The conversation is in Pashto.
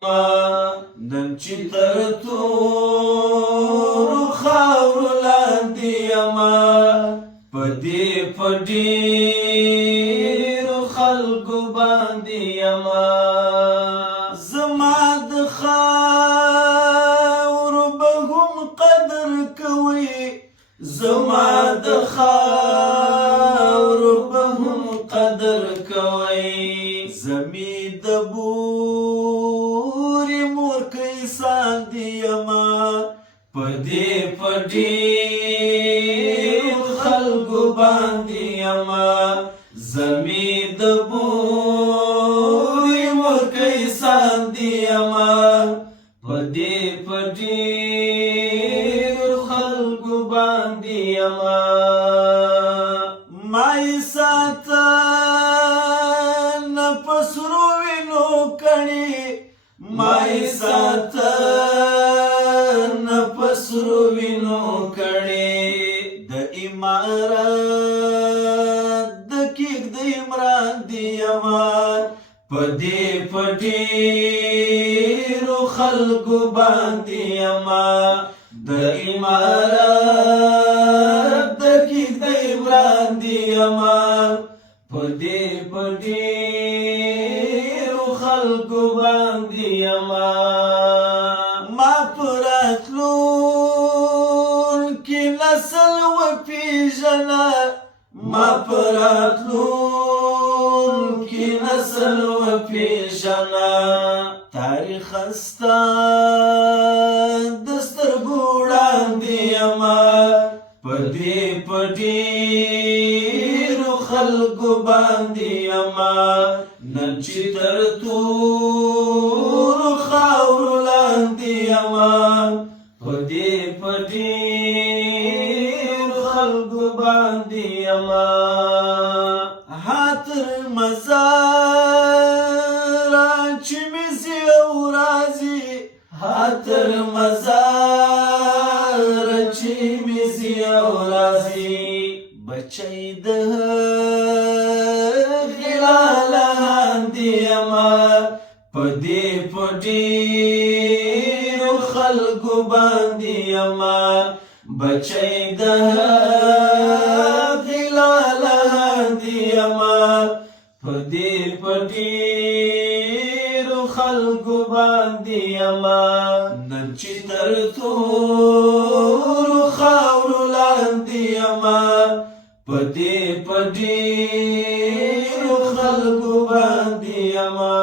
نن چې تر تورو خاورو لاندې یمه په دې په ډېرو خلکو باندې یمه زما د خاورو به هم قدر کوئ زما د خاورو به هم قدر کوئ زمي د بورې مورکۍ ساندې یمه په دې په ډېرو خلکو باندې یمه زمي د بورې مورکۍ ساندې یمه په دې په ډېرو خلکو باندې یمه ما یې ساته نه په سرو وینو کړې ما یې ساته نه په سرو وینو کړې د امارت د کېږدۍ مراندې یمه په دې په ډېرو خلکو باندې یمه د امارت د کېږدۍ مراندې یمه په دې په ډېرو خلکو باندې یمه ما په راتلونکي نسل وپېژنه ما په راتلونکي نسل وپېژنه تاریخ ستا د سترګو وړاندې یمه په دې په ډېرو خلکو باندې یمه نن چې تر تورو خاورو لاندې یمه په دې په ډېرو خلکو باندې یمه تر مزاره چې مې ځي او راځي تر مزاره چې مې ځي او راځي بچی د هغې لاندې یمه په دې په ډېرو خلکو باندې یمه بچی د هغې لاندې یمه په دې په ډېرو خلکو باندې یمه نن چې تر تورو خاورو لاندې یمه په دې په ډېرو خلکو باندې یمه